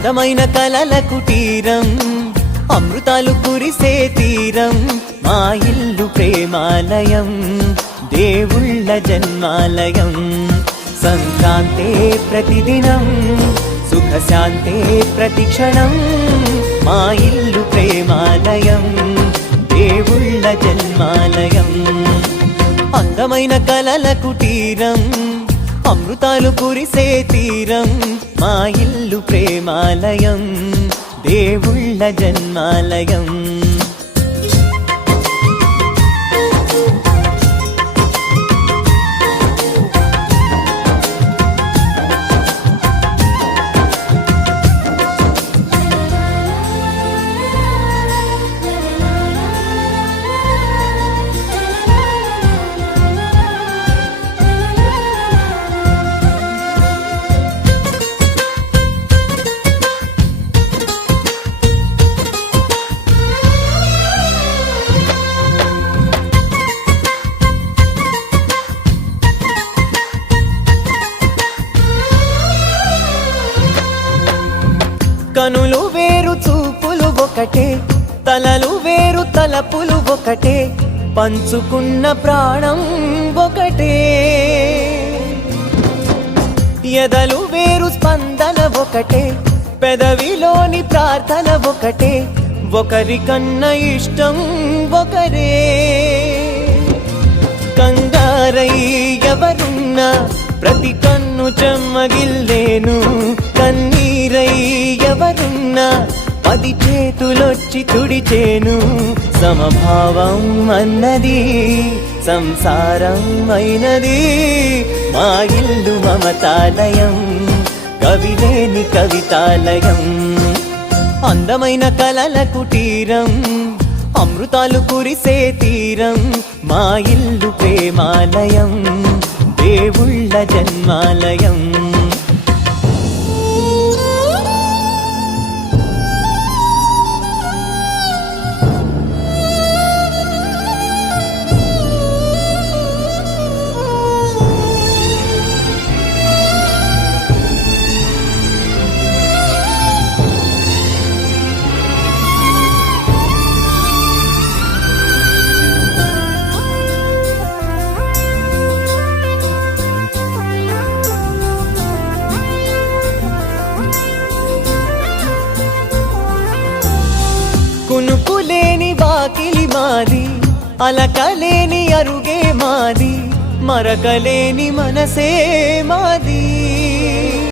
అందమైన కలల కుటీరం, అమృతాలు కురిసే తీరం, మా ఇల్లు ప్రేమాలయం, దేవుళ్ళ జన్మాలయం. సంక్రాంతే ప్రతిదినం, సుఖశాంతే ప్రతిక్షణం, మా ఇల్లు ప్రేమాలయం, దేవుళ్ళ జన్మాలయం. అందమైన కలల కుటీరం, అమృతాలు కురిసే తీరం, మా ఇల్లు ప్రేమాలయం, దేవుళ్ళ జన్మాలయం. కనులు వేరు చూపులు ఒకటే, తలలు వేరు తలపులు ఒకటే, పంచుకున్న ప్రాణం ఒకటే. ఎదలు వేరు స్పందన ఒకటే, పెదవిలోని ప్రార్థన ఒకటే, ఒకరికన్నా ఇష్టం ఒకరే. కంగారై ఎవరున్నా ప్రతి కన్ను చెమ్మగిల్లేను, కన్నీరై ఎవరున్నా 10 చేతులొచ్చి తుడిచేను. సమభావం అన్నది సంసారం అయినది, మా ఇల్లు మమతాలయం, కవిలేని కవితాలయం. అందమైన కలల కుటీరం, అమృతాలు కురిసే తీరం, మా ఇల్లు ప్రేమాలయం, దేవుళ్ళ జన్మాలయం. కునుకులేని వాకిలి మాది, అలకలేని అరుగే మాది, మరకలేని మనసే మాది.